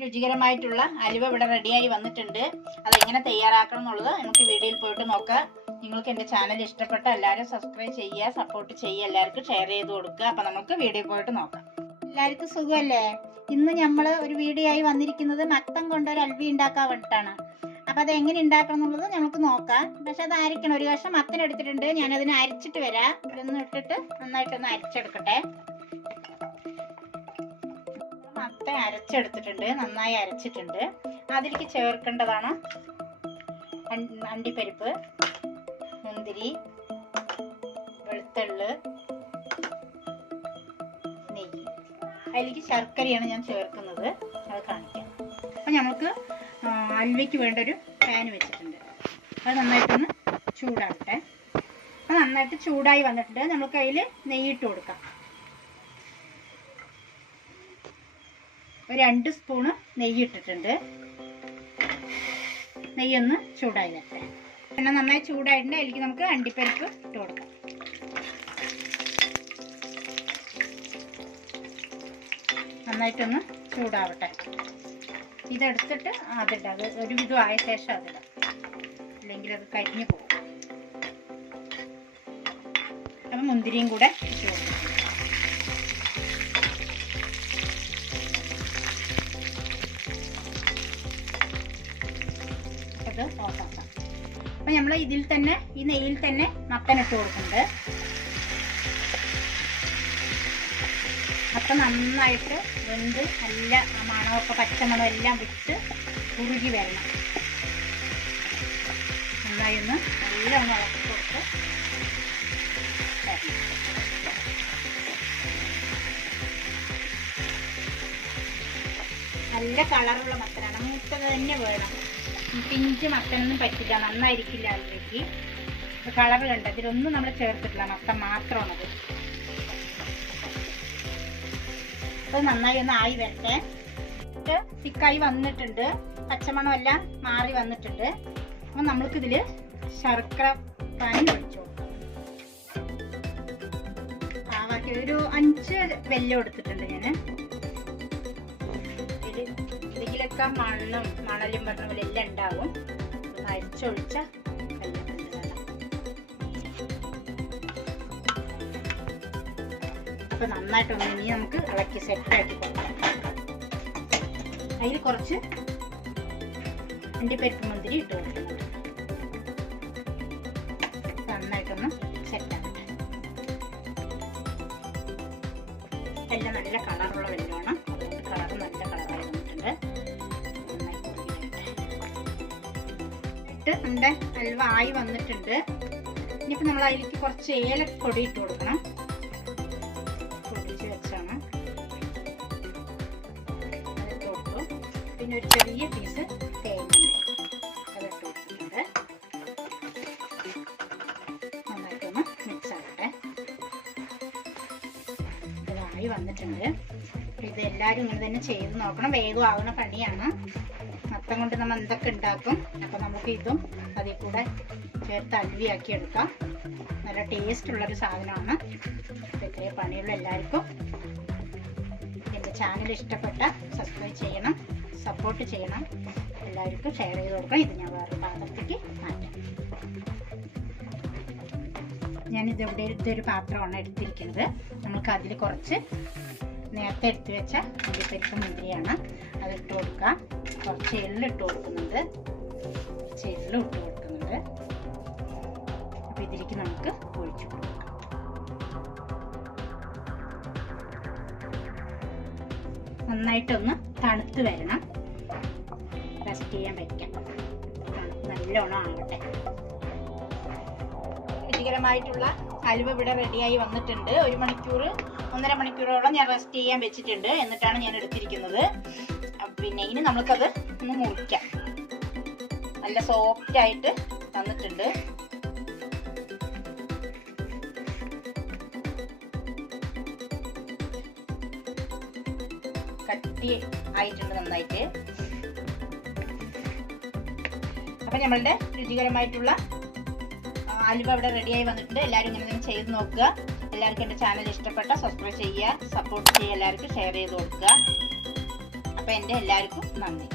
രുചികരമായിട്ടുള്ള അലുവ ഇവിടെ റെഡിയായി വന്നിട്ടുണ്ട്. അതെങ്ങനെ തയ്യാറാക്കണം എന്നുള്ളത് നമുക്ക് വീഡിയോയിൽ പോയിട്ട് നോക്കാം. നിങ്ങൾക്ക് എൻ്റെ ചാനൽ ഇഷ്ടപ്പെട്ട എല്ലാവരും സബ്സ്ക്രൈബ് ചെയ്യുക, സപ്പോർട്ട് ചെയ്യുക, എല്ലാവർക്കും ഷെയർ ചെയ്ത് കൊടുക്കുക. അപ്പം നമുക്ക് വീഡിയോ പോയിട്ട് നോക്കാം. എല്ലാവർക്കും സുഖമല്ലേ? ഇന്ന് നമ്മൾ ഒരു വീഡിയോ ആയി വന്നിരിക്കുന്നത് മത്തം കൊണ്ടൊരു അൽവി ഉണ്ടാക്കാൻ വേണ്ടിയിട്ടാണ്. അപ്പം അത് എങ്ങനെ ഉണ്ടാക്കണം എന്നുള്ളത് നമുക്ക് നോക്കാം. പക്ഷെ അത് അരയ്ക്കണം. ഒരു കഷ്ണം മത്തൻ എടുത്തിട്ടുണ്ട്. ഞാനതിനെ അരച്ചിട്ട് വരാം. ഇതൊന്ന് ഇട്ടിട്ട് നന്നായിട്ടൊന്ന് അരച്ചെടുക്കട്ടെ. മത്തൻ അരച്ചെടുത്തിട്ടുണ്ട്, നന്നായി അരച്ചിട്ടുണ്ട്. അതിലേക്ക് ചേർക്കേണ്ടതാണ് അണ്ടിപ്പരിപ്പ്, മുന്തിരി, വെളുത്തുള്ളി, നെയ്യ്. അതിലേക്ക് ശർക്കരയാണ് ഞാൻ ചേർക്കുന്നത്. അത് കാണിക്കാം. അപ്പം നമുക്ക് അൽവയ്ക്ക് വേണ്ട ഒരു പാൻ വെച്ചിട്ടുണ്ട്. അത് നന്നായിട്ടൊന്ന് ചൂടാകട്ടെ. അത് നന്നായിട്ട് ചൂടായി വന്നിട്ടുണ്ട്. നമുക്ക് അതിൽ നെയ്യിട്ട് കൊടുക്കാം. ഒരു 2 സ്പൂണ് നെയ്യ് ഇട്ടിട്ടുണ്ട്. നെയ്യൊന്ന് ചൂടായി വരട്ടെ. എണ്ണ നന്നായി ചൂടായിട്ടുണ്ട്. അതിലേക്ക് നമുക്ക് അണ്ടിപ്പരിപ്പ് ഇട്ട് കൊടുക്കാം. നന്നായിട്ടൊന്ന് ചൂടാവട്ടെ. ഇതെടുത്തിട്ട് അതിടാം. അത് ഒരുവിധം ആയ ശേഷം അതിടാം, അല്ലെങ്കിൽ അത് കരിഞ്ഞു പോകും. അപ്പം മുന്തിരിയും കൂടെ ഇട്ട് കൊടുക്കാം. അത് ഓഫാക്കാം. അപ്പം നമ്മൾ ഇതിൽ തന്നെ, ഈ നെയ്യിൽ തന്നെ മത്തൻ ഇട്ട് കൊടുക്കുന്നുണ്ട്. അപ്പം നന്നായിട്ട് വെന്ത് നല്ല മണമൊക്കെ പച്ചമണം എല്ലാം വിട്ട് കുറുകി വരണം. നന്നായി ഒന്ന് നല്ല ഒന്ന് ഇളക്കി കൊടുത്ത് വരണം. നല്ല കളറുള്ള മത്തനാണ്. മൂത്തത് തന്നെ വേണം. പിഞ്ച് മത്തനൊന്നും പറ്റില്ല, നന്നായിരിക്കില്ല. അതിലേക്ക് കളർ കണ്ട ഇതിലൊന്നും നമ്മൾ ചേർത്തിട്ടില്ല, മത്തൻ മാത്രമാണത്. അത് നന്നായി ഒന്ന് ആയി വരട്ടെ. തിക്കായി വന്നിട്ടുണ്ട്, പച്ചമണം എല്ലാം മാറി വന്നിട്ടുണ്ട്. അപ്പം നമ്മൾക്കിതിൽ ശർക്കര പാനി ഒഴിച്ചു കൊടുക്കാം. ബാക്കി ഒരു 5 വെല്ലം എടുത്തിട്ടുണ്ട് ഞാൻ. ഇതിലൊക്കെ മണലും പറഞ്ഞ പോലെ എല്ലാം ഉണ്ടാകും. അരിച്ചൊഴിച്ച അപ്പൊ നന്നായിട്ടൊന്ന് ഇനി നമുക്ക് ഇളക്കി സെറ്റാക്കി കൊടുക്കാം. അതിൽ കുറച്ച് അണ്ടിപ്പരിപ്പ് മുന്തിരി ഇട്ട് കൊടുക്കുന്നുണ്ട്. നന്നായിട്ടൊന്ന് സെറ്റാക്കട്ടെ. എല്ലാം നല്ല കളറുള്ള വെല്ലമാണ്. അതുകൊണ്ട് കളർ നല്ല കളറായി വന്നിട്ടുണ്ട്. നമ്മുടെ ഹൽവ ആയി വന്നിട്ടുണ്ട്. ഇനിയിപ്പോൾ നമ്മൾ അതിലേക്ക് കുറച്ച് ഏലപ്പൊടി ഇട്ട് കൊടുക്കണം. പൊടിച്ച് വെച്ചാണ് അതിട്ട് കൊടുത്തു. പിന്നെ ഒരു ചെറിയ പീസ് തേങ്ങ അതിട്ട് കൊടുത്തിട്ടുണ്ട്. നന്നായിട്ടൊന്ന് മിക്സ് ആകട്ടെ. ഇതായി വന്നിട്ടുണ്ട്. ഇത് എല്ലാവരും ഇങ്ങനെ തന്നെ ചെയ്ത് നോക്കണം. വേഗം ആവുന്ന പണിയാണ്. മത്തം കൊണ്ട് നമ്മൾ എന്തൊക്കെ ഉണ്ടാക്കും. അപ്പം നമുക്ക് ഇതും അതിൽ കൂടെ ചേർത്ത് അൽവിയാക്കി എടുക്കാം. നല്ല ടേസ്റ്റുള്ളൊരു സാധനമാണ്. ഇത്രയേ പണിയുള്ള എല്ലാവർക്കും. എൻ്റെ ചാനൽ ഇഷ്ടപ്പെട്ട സബ്സ്ക്രൈബ് ചെയ്യണം, സപ്പോർട്ട് ചെയ്യണം, എല്ലാവർക്കും ഷെയർ ചെയ്ത് കൊടുക്കണം. ഇത് ഞാൻ വേറെ പാത്രത്തേക്ക് മാറ്റാം. ഇതൊരു പാത്രമാണ് എടുത്തിരിക്കുന്നത്. നമുക്ക് അതിൽ കുറച്ച് നേരത്തെ എടുത്ത് വെച്ച അണ്ടിപ്പരിപ്പ് മുന്തിരിയാണ്, അതിട്ട് കൊടുക്കാം. കുറച്ച് എള്ളിട്ട് കൊടുക്കുന്നുണ്ട്, കുറച്ച് എള്ളും ഇട്ട് കൊടുക്കുന്നുണ്ട്. അപ്പോൾ ഇതിലേക്ക് നമുക്ക് ഒഴിച്ചു കൊടുക്കാം. നന്നായിട്ടൊന്ന് തണുത്ത് വരണം. റെസ്റ്റ് ചെയ്യാൻ വയ്ക്കാം. നല്ലോണം ആവട്ടെ. രുചികരമായിട്ടുള്ള ഹൽവ ഇവിടെ റെഡിയായി വന്നിട്ടുണ്ട്. 1 മണിക്കൂർ 1.5 മണിക്കൂറോളം ഞാൻ റെസ്റ്റ് ചെയ്യാൻ വെച്ചിട്ടുണ്ട്. എന്നിട്ടാണ് ഞാൻ എടുത്തിരിക്കുന്നത്. പിന്നെ ഇനി നമുക്കത് ഒന്ന് മുറിക്കാം. നല്ല സോഫ്റ്റ് ആയിട്ട് വന്നിട്ടുണ്ട്. കട്ടി ആയിട്ടുണ്ട് നന്നായിട്ട്. അപ്പം നമ്മളുടെ രുചികരമായിട്ടുള്ള ഹൽവ ഇവിടെ റെഡിയായി വന്നിട്ടുണ്ട്. എല്ലാവരും ഇങ്ങനെ തന്നെ ചെയ്ത് നോക്കുക. എല്ലാവർക്കും എൻ്റെ ചാനൽ ഇഷ്ടപ്പെട്ട സബ്സ്ക്രൈബ് ചെയ്യുക, സപ്പോർട്ട് ചെയ്യുക, എല്ലാവർക്കും ഷെയർ ചെയ്ത് കൊടുക്കുക. അപ്പം എൻ്റെ എല്ലാവർക്കും നന്ദി.